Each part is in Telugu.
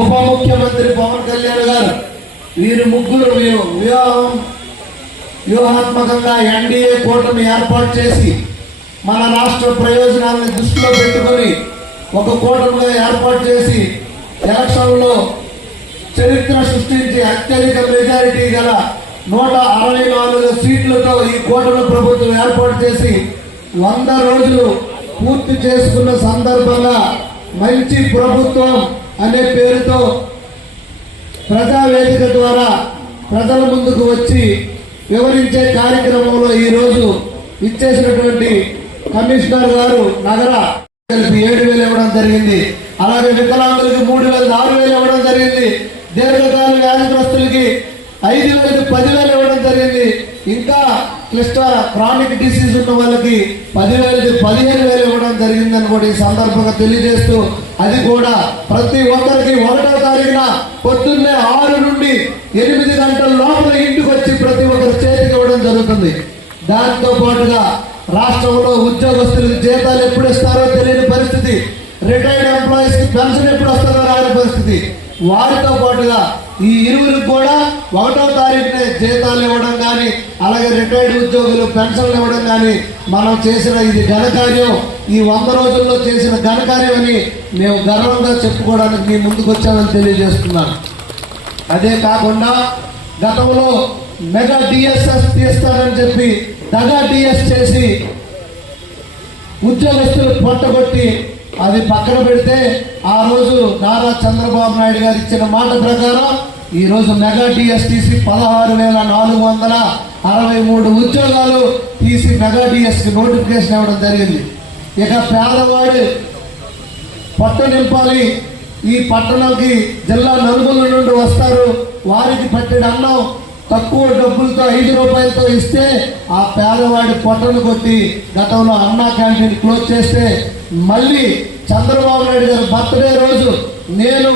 ఉప ముఖ్యమంత్రి పవన్ కళ్యాణ్ గారు వీరి ముగ్గురు వ్యూహం వ్యూహం వ్యూహాత్మకంగా ఎన్డీఏ కూటమి ఏర్పాటు చేసి మన రాష్ట్ర ప్రయోజనాలను దృష్టిలో పెట్టుకొని ఒక కూటమిగా ఏర్పాటు చేసి ఎలక్షన్లో చరిత్ర సృష్టించి అత్యధిక మెజారిటీ గల నూట అరవై నాలుగు సీట్లతో ఈ కూటమి ప్రభుత్వం ఏర్పాటు చేసి వంద రోజులు పూర్తి చేసుకున్న సందర్భంగా మంచి ప్రభుత్వం అనే పేరుతో ప్రజావేదిక ద్వారా ప్రజల ముందుకు వచ్చి వివరించే కార్యక్రమంలో ఈ రోజు ఇచ్చేసినటువంటి కమిషనర్ గారు నగర కలిపి ఏడు వేలు ఇవ్వడం జరిగింది. అలాగే వికలాంగులకి మూడు వేలు ఆరు వేలు ఇవ్వడం జరిగింది. దీర్ఘకాల వ్యాధిగ్రస్తులకి ఐదు వేలకు పదివేలు ఇవ్వడం జరిగింది. ఇంకా క్లిష్ట క్రానిక్ డిసీజ్ ఉన్న వాళ్ళకి పదివేలది పదిహేను వేలు ఇవ్వడం జరిగిందని కూడా ఈ సందర్భంగా తెలియజేస్తూ అది కూడా ప్రతి ఒక్కరికి ఒకటో తారీఖున పొద్దున్నే ఆరు నుండి ఎనిమిది గంటల లోపల ఇంటికి వచ్చి ప్రతి ఒక్కరు చేతికి ఇవ్వడం జరుగుతుంది. దాంతో పాటుగా రాష్ట్రంలో ఉద్యోగస్తులకు జీతాలు ఎప్పుడు ఇస్తారో తెలియని పరిస్థితి. రిటైర్డ్ ఎంప్లాయీస్కి పెన్షన్ ఎప్పుడు వస్తుందో రాని పరిస్థితి. వారితో పాటుగా ఈ ఇరువురికి కూడా ఒకటో తారీఖునే జీతాలు ఇవ్వడం కానీ అలాగే రిటైర్డ్ ఉద్యోగులు పెన్షన్లు ఇవ్వడం కానీ మనం చేసిన ఇది ఘనకార్యం. ఈ వంద రోజుల్లో చేసిన ఘనకార్యం అని మేము గర్వంగా చెప్పుకోవడానికి మీ ముందుకు వచ్చామని తెలియజేస్తున్నాను. అదే కాకుండా గతంలో మెగా డిఎస్ఎస్ తీస్తానని చెప్పి దగా డిఎస్ చేసి ఉద్యోగస్తులు పొట్టగొట్టి అది పక్కన పెడితే ఆ రోజు నారా చంద్రబాబు నాయుడు గారు ఇచ్చిన మాట ప్రకారం ఈ రోజు మెగా డిఎస్ పదహారు వేల నాలుగు వందల అరవై మూడు ఉద్యోగాలు తీసి మెగా డిఎస్కి నోటిఫికేషన్ ఇవ్వడం జరిగింది. ఇక పేదవాడు పట్ట నింపాలి. ఈ పట్టణంకి జిల్లా నలుగుల నుండి వస్తారు. వారికి పట్టిన అన్నం తక్కువ డబ్బులతో ఐదు రూపాయలతో ఇస్తే ఆ పేదవాడి పొట్టను కొట్టి గతంలో అన్నా క్యాంటీన్ క్లోజ్ చేస్తే మళ్ళీ చంద్రబాబు నాయుడు గారి బర్త్డే రోజు నేను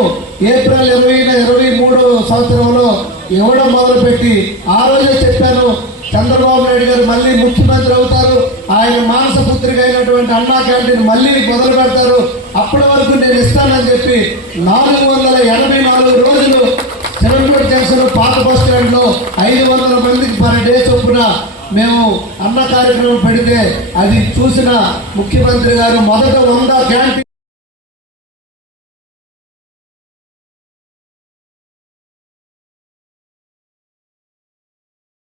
ఏప్రిల్ ఇరవై ఇరవై మూడు సంవత్సరంలో ఇవ్వడం మొదలుపెట్టి ఆ రోజే చెప్పాను చంద్రబాబు నాయుడు గారు మళ్ళీ ముఖ్యమంత్రి అవుతారు. ఆయన మానస పుత్రిక అయినటువంటి అన్నా క్యాంటీన్ మళ్ళీ మొదలు పెడతారు. అప్పటి వరకు నేను ఇస్తానని చెప్పి నాలుగు వందల ఎనభై నాలుగు రోజులు చిరంపూడి జంక్షన్ పాత బస్ స్టాండ్లో ఐదు వందల మందికి పర్ డే చొప్పున మేము అన్న కార్యక్రమం పెడితే అది చూసిన ముఖ్యమంత్రి గారు మొదట వంద క్యాంటీన్